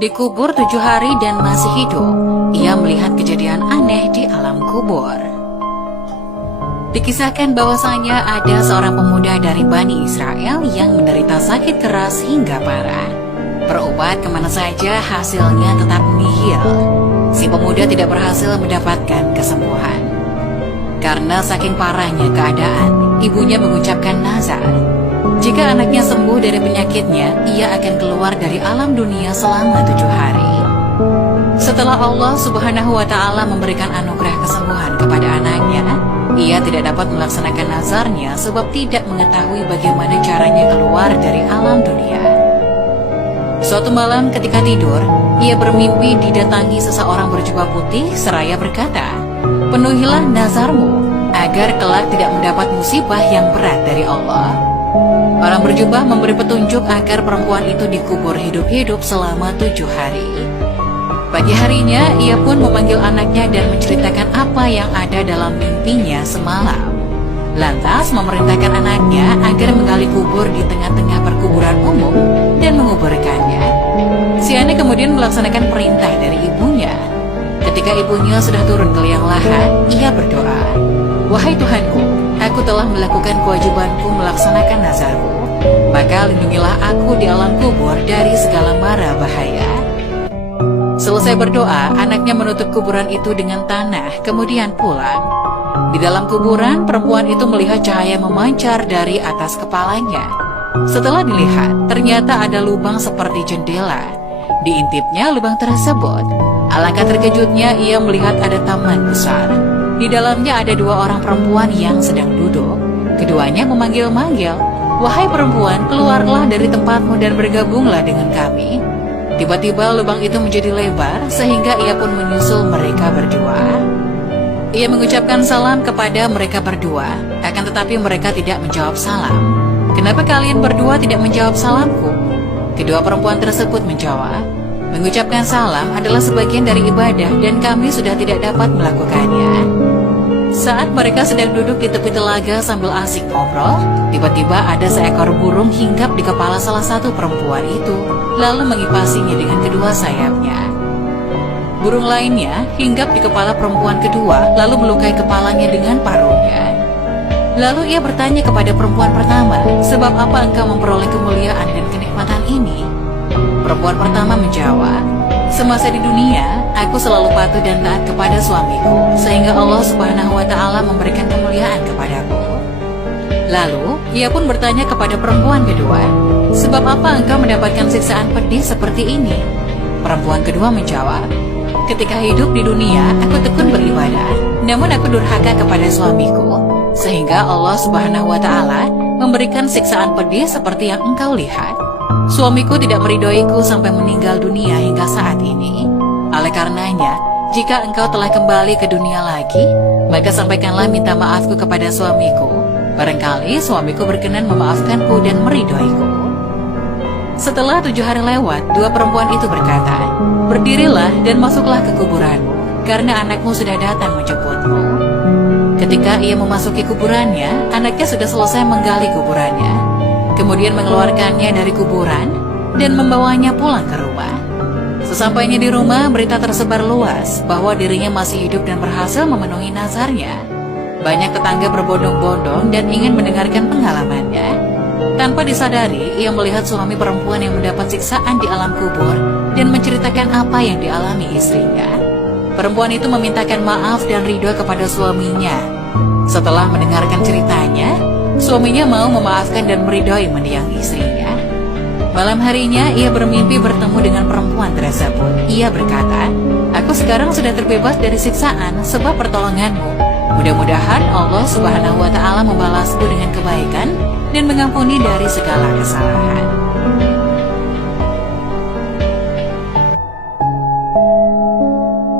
Dikubur 7 hari dan masih hidup, ia melihat kejadian aneh di alam kubur. Dikisahkan bahwasanya ada seorang pemuda dari Bani Israel yang menderita sakit keras hingga parah. Berobat kemana saja hasilnya tetap nihil. Si pemuda tidak berhasil mendapatkan kesembuhan. Karena saking parahnya keadaan, ibunya mengucapkan nazar. Jika anaknya sembuh dari penyakitnya, ia akan keluar dari alam dunia selama 7 hari. Setelah Allah Subhanahu wa Ta'ala memberikan anugerah kesembuhan kepada anaknya, ia tidak dapat melaksanakan nazarnya sebab tidak mengetahui bagaimana caranya keluar dari alam dunia. Suatu malam ketika tidur, ia bermimpi didatangi seseorang berjubah putih seraya berkata, "Penuhilah nazarmu agar kelak tidak mendapat musibah yang berat dari Allah." Orang berjubah memberi petunjuk agar perempuan itu dikubur hidup-hidup selama 7 hari. Pagi harinya, ia pun memanggil anaknya dan menceritakan apa yang ada dalam mimpinya semalam. Lantas memerintahkan anaknya agar menggali kubur di tengah-tengah perkuburan umum dan menguburkannya. Si anak kemudian melaksanakan perintah dari ibunya. Ketika ibunya sudah turun ke liang lahat, ia berdoa, "Wahai Tuhanku, aku telah melakukan kewajibanku melaksanakan nazarku. Maka lindungilah aku di alam kubur dari segala mara bahaya." Selesai berdoa, anaknya menutup kuburan itu dengan tanah, kemudian pulang. Di dalam kuburan, perempuan itu melihat cahaya memancar dari atas kepalanya. Setelah dilihat, ternyata ada lubang seperti jendela. Diintipnya lubang tersebut. Alangkah terkejutnya ia melihat ada taman besar. Di dalamnya ada 2 orang perempuan yang sedang duduk. Keduanya memanggil-manggil, "Wahai perempuan, keluarlah dari tempatmu dan bergabunglah dengan kami." Tiba-tiba lubang itu menjadi lebar sehingga ia pun menyusul mereka berdua. Ia mengucapkan salam kepada mereka berdua, akan tetapi mereka tidak menjawab salam. "Kenapa kalian berdua tidak menjawab salamku?" Kedua perempuan tersebut menjawab, "Mengucapkan salam adalah sebagian dari ibadah dan kami sudah tidak dapat melakukannya." Saat mereka sedang duduk di tepi telaga sambil asik ngobrol, tiba-tiba ada seekor burung hinggap di kepala salah satu perempuan itu, lalu mengipasinya dengan kedua sayapnya. Burung lainnya hinggap di kepala perempuan kedua, lalu melukai kepalanya dengan paruhnya. Lalu ia bertanya kepada perempuan pertama, "Sebab apa engkau memperoleh kemuliaan dan kenikmatan ini?" Perempuan pertama menjawab, "Semasa di dunia, aku selalu patuh dan taat kepada suamiku, sehingga Allah Subhanahu wa Ta'ala memberikan kemuliaan kepadaku." Lalu, ia pun bertanya kepada perempuan kedua, "Sebab apa engkau mendapatkan siksaan pedih seperti ini?" Perempuan kedua menjawab, "Ketika hidup di dunia, aku tekun beribadah, namun aku durhaka kepada suamiku, sehingga Allah Subhanahu wa Ta'ala memberikan siksaan pedih seperti yang engkau lihat. Suamiku tidak meridhoiku sampai meninggal dunia hingga saat ini. Oleh karenanya, jika engkau telah kembali ke dunia lagi, maka sampaikanlah minta maafku kepada suamiku. Barangkali suamiku berkenan memaafkanku dan meridhoiku." Setelah 7 hari lewat, 2 perempuan itu berkata, "Berdirilah dan masuklah ke kuburanmu, karena anakmu sudah datang menjemputmu." Ketika ia memasuki kuburannya, anaknya sudah selesai menggali kuburannya. Kemudian mengeluarkannya dari kuburan dan membawanya pulang ke rumah. Sesampainya di rumah, berita tersebar luas bahwa dirinya masih hidup dan berhasil memenuhi nazarnya. Banyak tetangga berbondong-bondong dan ingin mendengarkan pengalamannya. Tanpa disadari, ia melihat suami perempuan yang mendapat siksaan di alam kubur dan menceritakan apa yang dialami istrinya. Perempuan itu memintakan maaf dan ridho kepada suaminya. Setelah mendengarkan ceritanya, suaminya mau memaafkan dan meridhoi mendiang istrinya. Malam harinya, ia bermimpi bertemu dengan perempuan tersebut. Ia berkata, "Aku sekarang sudah terbebas dari siksaan sebab pertolonganmu. Mudah-mudahan Allah Subhanahu wa Ta'ala membalasku dengan kebaikan dan mengampuni dari segala kesalahan."